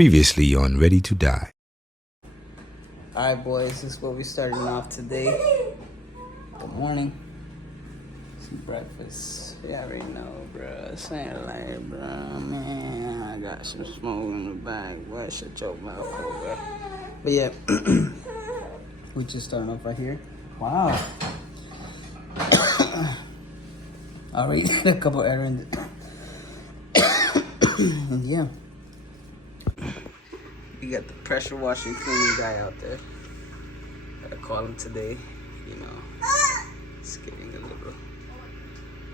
Previously on Ready to Die. Alright boys, this is what we're starting off today. Good morning. Some breakfast. You already know, bruh. Saying like, bruh, man, I got some smoke in the bag. Boy, shut your mouth over. But yeah, we just starting off right here. Wow. Already did a couple errands. And yeah. We got the pressure washing cleaning guy out there. Gotta call him today. You know, it's getting a little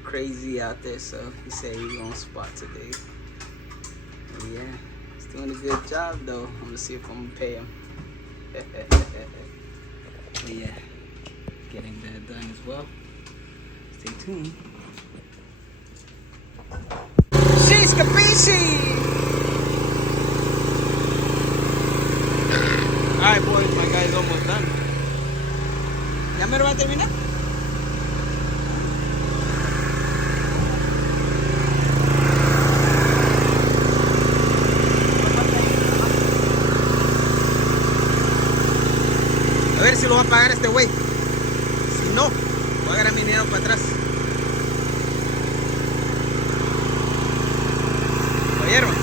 crazy out there, so he said he's on spot today. And yeah, he's doing a good job though. I'm gonna see if I'm gonna pay him. But yeah, getting that done as well. Stay tuned. She's capisci! Alright boys, my guy's almost done. ¿Ya me lo va a terminar? A ver si lo va a pagar este güey. Si no, voy a agarrar mi dinero para atrás. ¿Oyeron?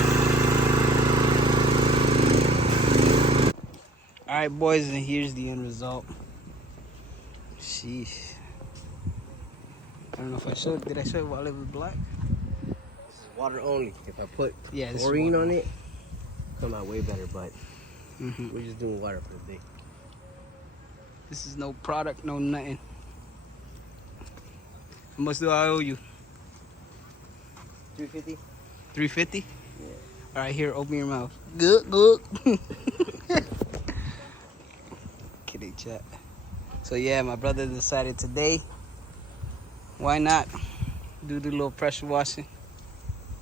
Alright boys, and here's the end result. Sheesh. I don't know if I showed. Did I show it while it was black? This is water only. If I put Yeah, chlorine on it, come out way better, but we're just doing water for the day. This is no product, no nothing. How much do I owe you? $350? $350? Yeah. Alright, here, open your mouth. Good, good. Kidding, chat. So yeah, my brother decided today, why not do the little pressure washing?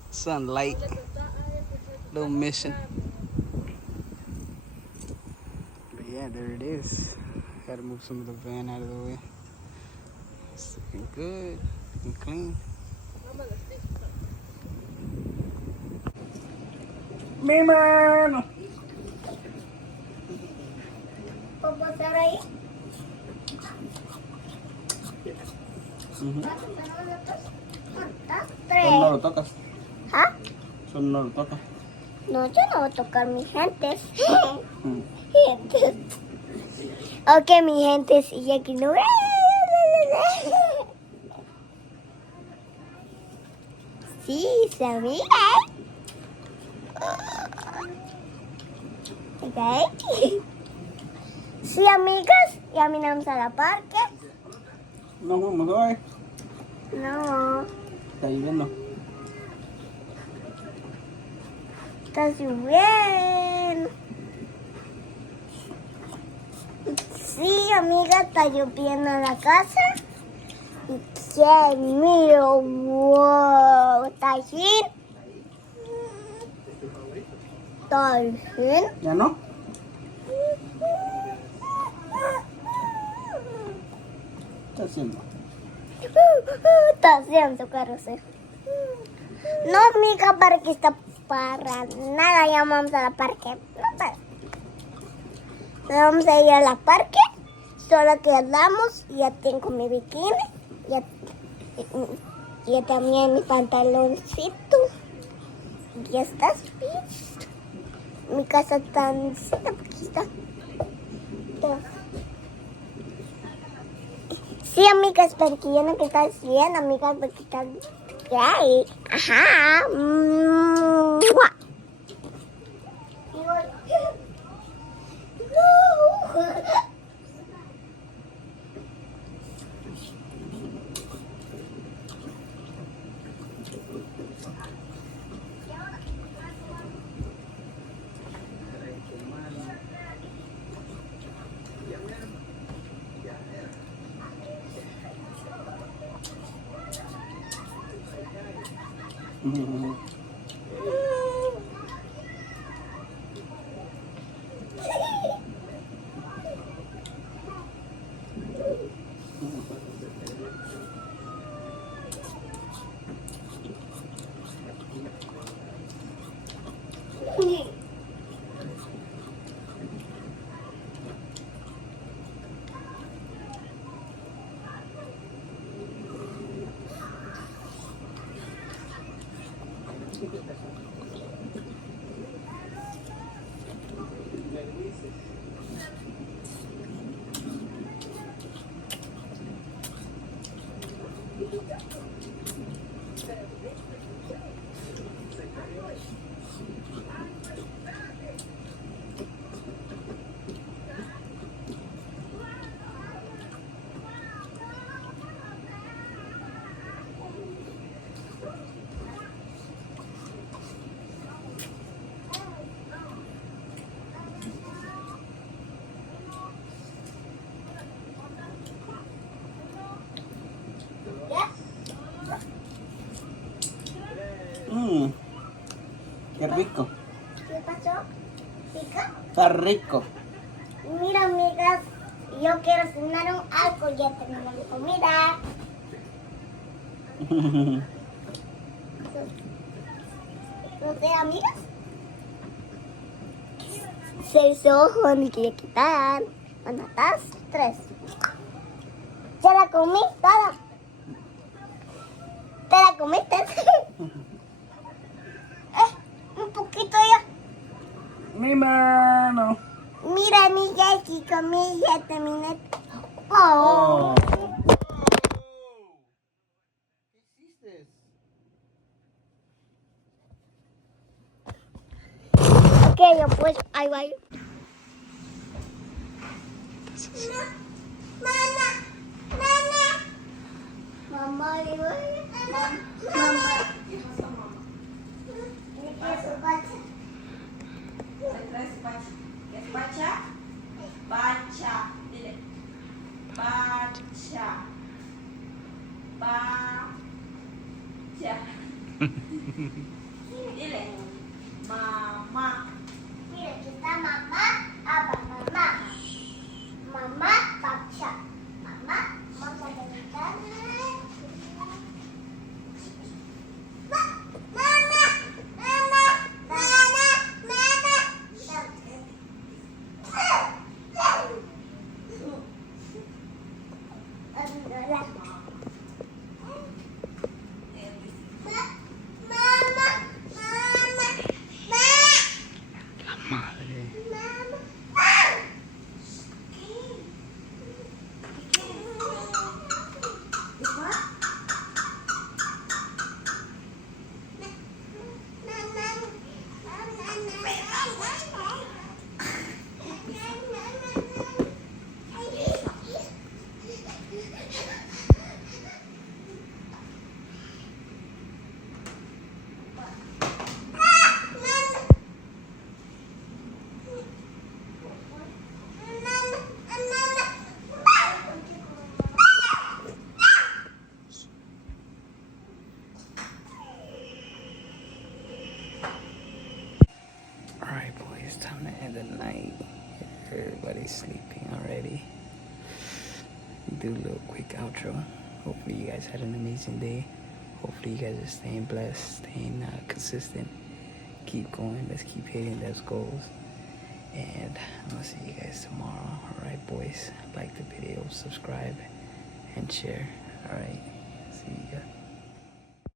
Sunlight, little mission. But yeah, there it is. Gotta move some of the van out of the way. It's looking good and clean. Mi mano. ¿Puedo pasar ahí? No lo tocas. ¿Ah? Solo no lo tocas. No, yo no voy a tocar mis gentes. Gentes. Ok, mi gente, y aquí no. Sí, sabía. Ok. Sí, amigas, ya miramos a la parque. No vamos hoy. No, Está lloviendo. está lloviendo. Sí, amiga, está lloviendo en la casa. Y qué mío, wow, tajín. Tajín. ¿Ya no? ¿Qué está haciendo? Está haciendo carrusel. No, amiga, parque está para nada. Ya vamos a la parque. No, vamos a ir a la parque. Solo quedamos. Ya tengo mi bikini. Ya también mi pantaloncito. Ya estás listo. Mi casa está lisita porque está. Sí, amigas, porque yo no que estás bien, amigas, porque estás ahí. Ajá. ¡Mua! Mmm, qué rico. ¿Qué pasó? ¿Pica? Está rico. Mira, amigas, yo quiero cenar un algo, ya terminó mi comida. ¿No sé, amigas? Seis ojos, ni quería quitar. Bueno, estás tres. Ya la comí toda. ¿Te la comiste? Un poquito ya. Mi mano. Mira, amiga, si comí, ya terminé. Oh. ¿Qué hiciste? Ok, yo pues, ahí va. Mamá, mamá, mamá. ¿Qué es su pacha? Baca. Baca. Dile. Baca. Baca. Dile. Mama. Mira, aquí está mamá, papá, mamá. Mamá, pacha. Mamá, vamos a dedicar. Alright, boys, time to end the night. Everybody's sleeping already. Do a little quick outro. Hopefully, you guys had an amazing day. Hopefully, you guys are staying blessed, staying consistent. Keep going. Let's keep hitting those goals. And I'm gonna see you guys tomorrow. Alright, boys. Like the video, subscribe, and share. Alright, see you guys.